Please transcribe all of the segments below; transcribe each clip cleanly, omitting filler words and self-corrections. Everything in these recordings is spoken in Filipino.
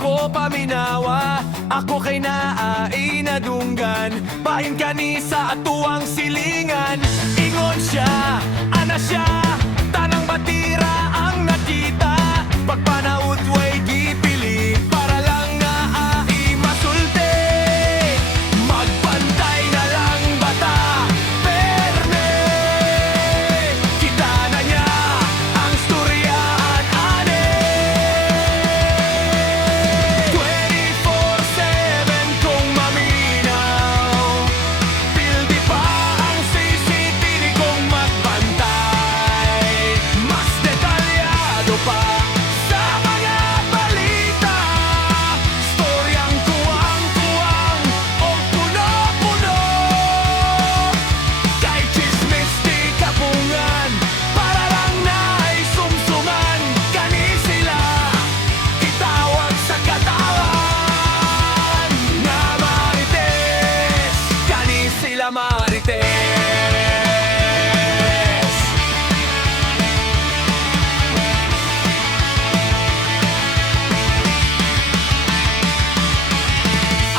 ako paminawa, ako kay naay nadunggan, bahin kanisa at tuwang silingan. Ingon siya, ana siya, tanang batira ang nakita, pagpanaud way gipili, para lang naay masulti. Magbantay na lang bata, perme, kita na niya ang storyaan ane. 24/7 kung maminaw, pildi pa ang CCTV kung magbantay. Mas detalyado pa sa mga balita, storyang tuwang-tuwang o puno-puno. Kay chismis di kapungan, para lang na'y sumsuman, kani sila itawag sa katawan nga marites, kani sila marites.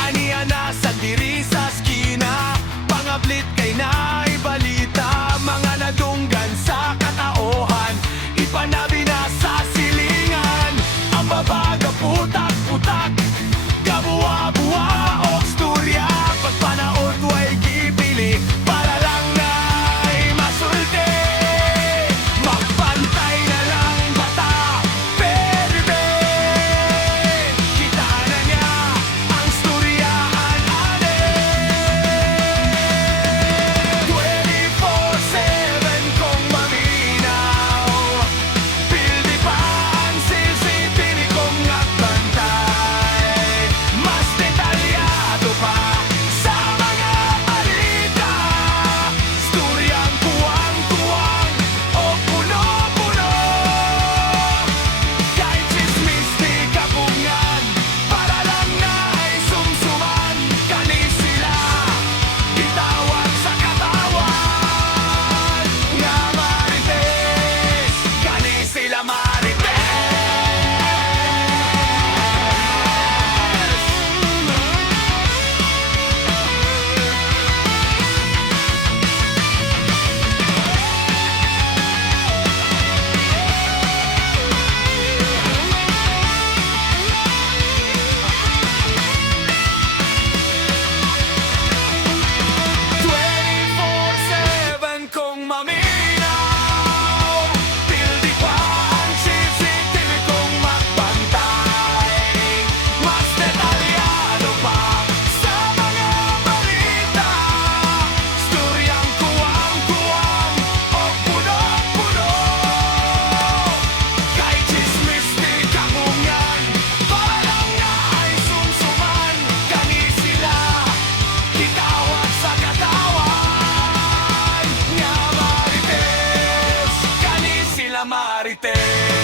Aniya na sa diri sa skina, pangablit kay naay balita, mga nadunggan sa kataohan, ipanabi na sa silingan. Ang babaga putak-putak, kabuwa-buwa o storya, pagpanaod way gipili, para lang na'y masulti. Magbantay na lang bata, perme, kita na niya ang storyaan ane. 24/7 kung maminaw, pildi pa ang CCTV kung nagbantay. Mas detalyado pa sa mga balita, storyang tuwang-tuwang o puno-puno. Kahit chismis di kapungan, para lang na'y sumsuman, kani sila itawag sa katawan nga marites, kani sila marites. Kung maminaw, pildi pa ang CCTV kung magbantay. Mas detalyado pa sa mga balita, storyang kuwang-kuwang o puno-puno. Kahit chismis di kapungan, para lang na'y sumsuman, kani sila itawag sa katawan nga marites, kani sila marites.